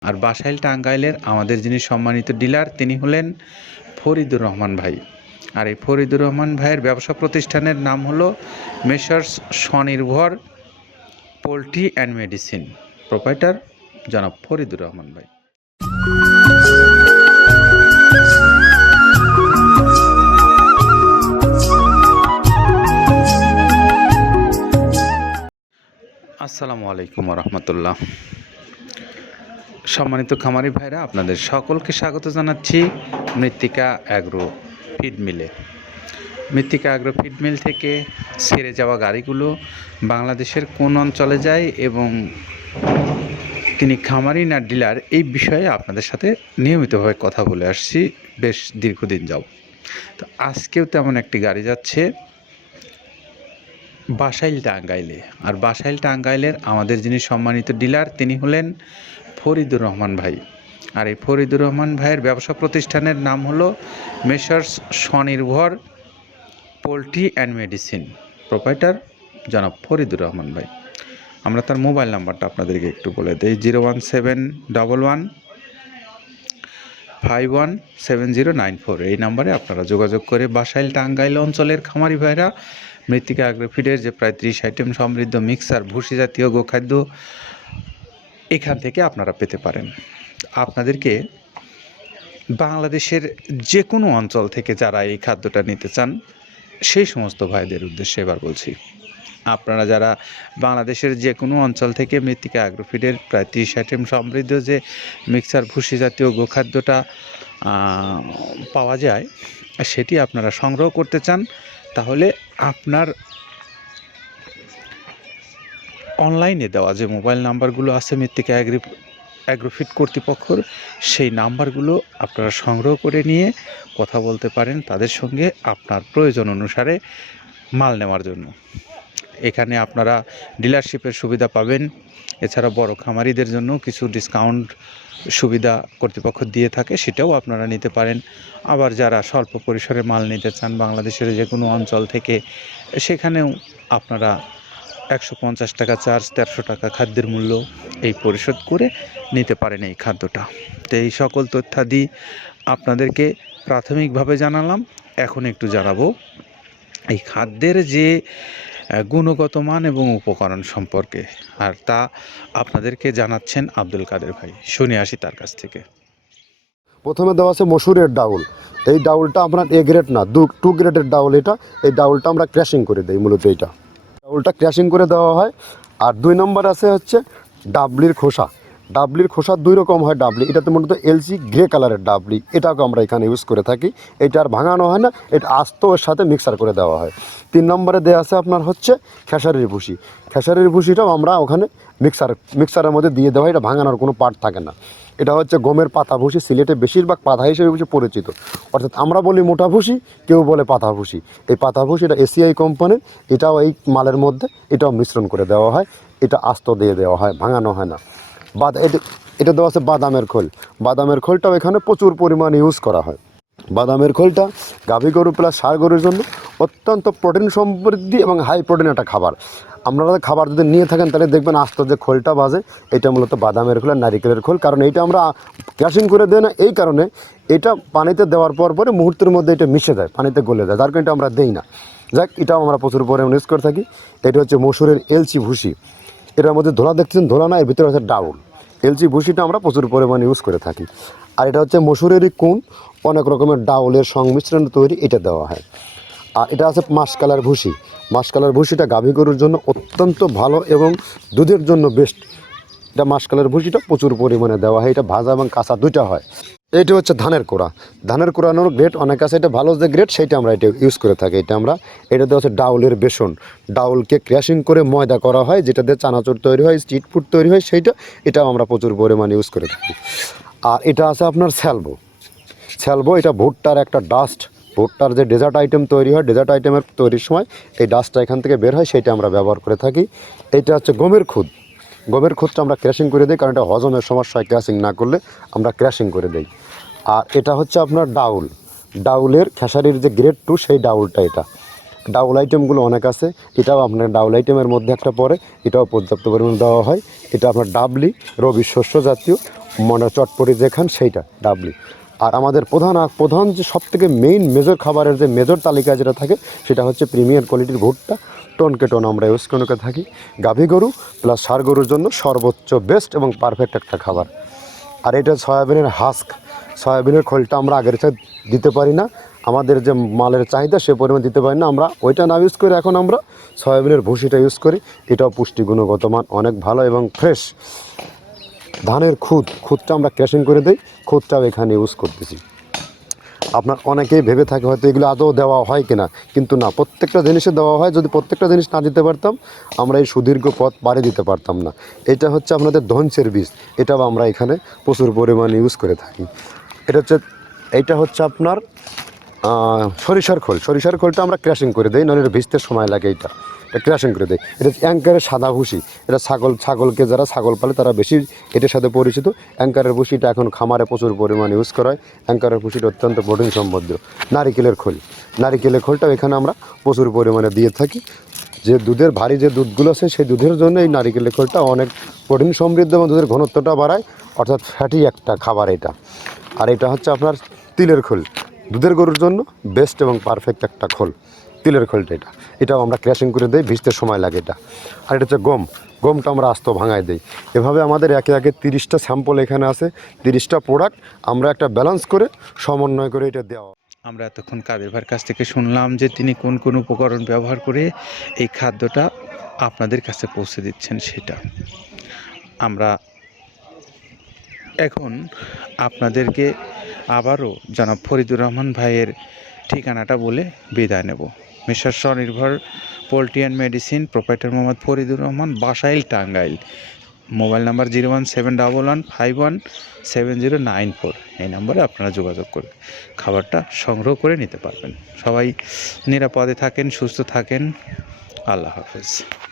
আর বাসাইল টাঙ্গাইলের আমাদের যিনি সম্মানিত ডিলার তিনি হলেন ফরিদুর রহমান ভাই। আর এই ফরিদুর রহমান ভাইয়ের ব্যবসা প্রতিষ্ঠানের নাম হলো মেসার্স স্বনির্ভর পোলট্রি অ্যান্ড মেডিসিন, প্রোপাইটার জনাব ফরিদুর রহমান ভাই। আসসালামু আলাইকুম রহমতুল্লাহ। সম্মানিত খামারি ভাইরা, আপনাদের সকলকে স্বাগত জানাচ্ছি মৃত্তিকা অ্যাগ্রো ফিড মিলে। মৃত্তিকা অ্যাগ্রো ফিড মিল থেকে ছেড়ে যাওয়া গাড়িগুলো বাংলাদেশের কোন অঞ্চলে যায় এবং তিনি খামারি না ডিলার, এই বিষয়ে আপনাদের সাথে নিয়মিতভাবে কথা বলে আসছি বেশ দীর্ঘদিন যাও। তো আজকেও তেমন একটি গাড়ি যাচ্ছে বাসাইল টাঙ্গাইলে। আর বাসাইল টাঙ্গাইলের আমাদের যিনি সম্মানিত ডিলার তিনি হলেন ফরিদুর রহমান ভাই। আর এই ফরিদুর রহমান ভাইয়ের ব্যবসা প্রতিষ্ঠানের নাম হলো মেসার্স স্বনির্ভর পোলট্রি অ্যান্ড মেডিসিন, প্রোপাইটার জনাব ফরিদুর রহমান ভাই। আমরা তার মোবাইল নাম্বারটা আপনাদেরকে একটু বলে দিই, 01711517094। এই নাম্বারে আপনারা যোগাযোগ করে বাসাইল টাঙ্গাইল অঞ্চলের খামারি ভাইরা মৃত্তিকা অ্যাগ্রো ফিডের যে প্রায় 30 আইটেম সমৃদ্ধ মিক্সার ভুসি জাতীয় গোখাদ্য এখান থেকে আপনারা পেতে পারেন। আপনাদেরকে বাংলাদেশের যে কোনো অঞ্চল থেকে যারা এই খাদ্যটা নিতে চান সেই সমস্ত ভাইদের উদ্দেশ্যে এবার বলছি, আপনারা যারা বাংলাদেশের যে কোনো অঞ্চল থেকে মৃত্তিকা অ্যাগ্রো ফিডের প্রায় 30 আইটেম সমৃদ্ধ যে মিক্সার ভুসি জাতীয় গোখাদ্যটা পাওয়া যায় সেটি আপনারা সংগ্রহ করতে চান, তাহলে আপনার অনলাইনে দেওয়া যে মোবাইল নাম্বারগুলো আছে মৃত্তিকা অ্যাগ্রোফিড কর্তৃপক্ষর, সেই নাম্বারগুলো আপনারা সংগ্রহ করে নিয়ে কথা বলতে পারেন তাদের সঙ্গে আপনার প্রয়োজন অনুসারে মাল নেওয়ার জন্য। এখানে আপনারা ডিলারশিপের সুবিধা পাবেন, এছাড়া বড় খামারিদের জন্য কিছু ডিসকাউন্ট সুবিধা কর্তৃপক্ষ দিয়ে থাকে, সেটাও আপনারা নিতে পারেন। আবার যারা স্বল্প পরিসরে মাল নিতে চান বাংলাদেশের যে কোনো অঞ্চল থেকে, সেখানেও আপনারা 150 টাকা চার্জ, 1300 টাকা খাদ্যের মূল্য এই পরিশোধ করে নিতে পারেন এই খাদ্যটা। তো এই সকল তথ্যাদি আপনাদেরকে প্রাথমিকভাবে জানালাম। এখন একটু জানাবো এই খাদ্যের যে গুণগত মান এবং উপকরণ সম্পর্কে, আর তা আপনাদেরকে জানাচ্ছেন আব্দুল কাদের ভাই। শুনে আসি তার কাছ থেকে। প্রথমে দেওয়া আছে মসুরের ডাউল। এই ডাউলটা আপনার এ গ্রেড না, 2 গ্রেডের ডাউল এটা। এই ডাউলটা আমরা ক্র্যাশিং করে দিই, মূলত এইটা ডাউলটা ক্র্যাশিং করে দেওয়া হয়। আর 2 নম্বর আছে হচ্ছে ডাবলির খোসা। ডাবলির খোসা 2 রকম হয় ডাবলি, এটাতে মূলত এলসি গ্রে কালারের ডাবলি, এটাকে আমরা এখানে ইউজ করে থাকি। এটা আর ভাঙানো হয় না, এটা আস্ত ওর সাথে মিক্সার করে দেওয়া হয়। 3 নম্বরে দেওয়া আছে আপনার হচ্ছে খেসারির ভুসি। খেসারির ভুসিটাও আমরা ওখানে মিক্সারের মধ্যে দিয়ে দেওয়া হয়, এটা ভাঙানোর কোনো পার্ট থাকে না। এটা হচ্ছে গমের পাতা ভুসি, সিলেটে বেশিরভাগ পাতা হিসেবে পরিচিত, অর্থাৎ আমরা বলি মোটা ভুসি, কেউ বলে পাতা ভুসি। এই পাতা ভুসি এটা এসিআই কোম্পানির, এটাও এই মালের মধ্যে এটাও মিশ্রণ করে দেওয়া হয়, এটা আস্ত দিয়ে দেওয়া হয়, ভাঙানো হয় না। এটা দেওয়া আছে বাদামের খোল। বাদামের খোলটাও এখানে প্রচুর পরিমাণে ইউজ করা হয়। বাদামের খোলটা গাভী গরু প্লাস ষাঁড় গরুর জন্য অত্যন্ত প্রোটিন সমৃদ্ধি এবং হাই প্রোটিন একটা খাবার। আপনারা খাবার যদি নিয়ে থাকেন তাহলে দেখবেন আস্ত যে খোলটা বাজে, এটা মূলত বাদামের খোল আর নারিকেলের খোল। কারণ এইটা আমরা ক্র্যাশিং করে দেয় না, এই কারণে এটা পানিতে দেওয়ার পরে মুহূর্তের মধ্যে এটা মিশে যায়, পানিতে গলে যায়, যার কারণে এটা আমরা দেই না। যাক, এটাও আমরা প্রচুর পরিমাণে ইউজ করে থাকি। এটা হচ্ছে মসুরের এলচি ভুসি। এটার মধ্যে ধোলা দেখতেছেন, ধোলা না, এর ভিতরে হচ্ছে ডাউল। এলচি ভুসিটা আমরা প্রচুর পরিমাণে ইউজ করে থাকি। আর এটা হচ্ছে মসুরেরই কুন, অনেক রকমের ডাউলের সংমিশ্রণ তৈরি, এটা দেওয়া হয়। আর এটা আছে মাসকালার ভুসি। মাসকালার ভুসিটা গাভী গরুর জন্য অত্যন্ত ভালো এবং দুধের জন্য বেস্ট। এটা মাসকালার ভুসিটা প্রচুর পরিমাণে দেওয়া হয়, এটা ভাজা এবং কাঁচা দুইটা হয়। এইটা হচ্ছে ধানের কোড়া। ধানের কোড়ানোর গ্রেড অনেক আছে, এটা ভালো যে গ্রেড সেইটা আমরা এটা ইউজ করে থাকি। এটা দেওয়া হচ্ছে ডাউলের বেসন। ডাউলকে ক্র্যাশিং করে ময়দা করা হয়, যেটা দিয়ে চানাচুর তৈরি হয়, স্ট্রিট ফুড তৈরি হয়, এটাও আমরা প্রচুর পরিমাণে ইউজ করে থাকি। আর এটা আছে আপনার স্যালবো। এটা ভুট্টার একটা ডাস্ট। ভুট্টার যে ডেজার্ট আইটেম তৈরি হয়, ডেজার্ট আইটেমের তৈরির সময় এই ডাস্টটা এখান থেকে বের হয়, সেইটা আমরা ব্যবহার করে থাকি। এটা হচ্ছে গমের খুদ। গমের খুদটা আমরা ক্র্যাশিং করে দিই, কারণ এটা হজমের সমস্যা হয়, ক্র্যাশিং না করলে আমরা ক্র্যাশিং করে দিই। আর এটা হচ্ছে আপনার ডাউলের খেসারির যে গ্রেড 2, সেই ডাউলটা। এটা ডাউল আইটেমগুলো অনেক আছে, এটাও আপনার ডাউল আইটেমের মধ্যে একটা পড়ে, এটাও পর্যাপ্ত পরিমাণ দেওয়া হয়। এটা আপনার ডাবলি, রবি শস্য জাতীয়, মানে চটপটি যে খান সেইটা ডাবলি। আর আমাদের প্রধান যে সবথেকে মেইন মেজর খাবারের যে মেজর তালিকা যেটা থাকে সেটা হচ্ছে প্রিমিয়ার কোয়ালিটির ভুট্টা, টনকে টন আমরা ইউজ করে থাকি। গাভী গরু প্লাস ষাঁড় গরুর জন্য সর্বোচ্চ বেস্ট এবং পারফেক্ট একটা খাবার। আর এটা সয়াবিনের হাস্ক, সয়াবিনের খোলটা আমরা আগের চাই দিতে পারি না, আমাদের যে মালের চাহিদা সে পরিমাণ দিতে পারি না, আমরা ওইটা না ইউজ করে এখন আমরা সয়াবিনের ভুসিটা ইউজ করি। এটাও পুষ্টি গুণগত মান অনেক ভালো এবং ফ্রেশ। ধানের খুদটা আমরা ক্যাশিং করে দিই, খুদটাও এখানে ইউজ করতেছি। আপনার অনেকেই ভেবে থাকে হয়তো এগুলো আদৌ দেওয়া হয় কিনা, কিন্তু না, প্রত্যেকটা জিনিসে দেওয়া হয়। যদি প্রত্যেকটা জিনিস না দিতে পারতাম আমরা এই সুদীর্ঘ পথ পাড়ি দিতে পারতাম না। এটা হচ্ছে আপনাদের ধনসের বীজ, এটাও আমরা এখানে প্রচুর পরিমাণে ইউজ করে থাকি। এইটা হচ্ছে আপনার সরিষার খোলটা আমরা ক্র্যাশিং করে দিই, নাহলে এটা ভিজতে সময় লাগে। এটা ক্র্যাশিং করে দেয়। এটা অ্যাঙ্কারের সাদা ভুসি, এটা ছাগলকে যারা ছাগল পালে তারা বেশি এটার সাথে পরিচিত। অ্যাঙ্কারের ভুসিটা এখন খামারে প্রচুর পরিমাণে ইউজ করা হয়। অ্যাঙ্কারের ভুসিটা অত্যন্ত প্রোটিন সমৃদ্ধ। নারিকেলের খোলটাও এখানে আমরা প্রচুর পরিমাণে দিয়ে থাকি। যে দুধের ভারী যে দুধগুলো আছে সেই দুধের জন্য এই নারিকেলের খোলটা অনেক প্রোটিন সমৃদ্ধ এবং দুধের ঘনত্বটা বাড়ায়, অর্থাৎ ফ্যাটি একটা খাবার এটা। আর এটা হচ্ছে আপনার তিলের খোল, দুধের গরুর জন্য বেস্ট এবং পারফেক্ট একটা খোল, তিলের খোলটা। এটাও আমরা ক্র্যাশিং করে দিই, ভিজতে সময় লাগে এটা। আর এটা হচ্ছে গমটা আমরা আস্ত ভাঙায় দিই। এভাবে আমাদের একে 30টা স্যাম্পল এখানে আছে, 30টা প্রোডাক্ট আমরা একটা ব্যালেন্স করে সমন্বয় করে এটা দেওয়া। আমরা এতক্ষণ কাদের ভাইয়ের কাছ থেকে শুনলাম যে তিনি কোন কোন উপকরণ ব্যবহার করে এই খাদ্যটা আপনাদের কাছে পৌঁছে দিচ্ছেন সেটা। আমরা এখন আপনাদেরকে আবারও জনাব ফরিদুর রহমান ভাইয়ের ঠিকানাটা বলে বিদায় নেব। মিস্টার স্বনির্ভর poultry and medicine, proprietor Mohammad Faridur Rahman, Basail, Tangail. Mobile number 01711517094। এই নম্বরে আপনারা যোগাযোগ করে খাবারটা সংগ্রহ করে নিতে পারবেন। সবাই নিরাপদে থাকেন, সুস্থ থাকেন। আল্লাহ হাফেজ।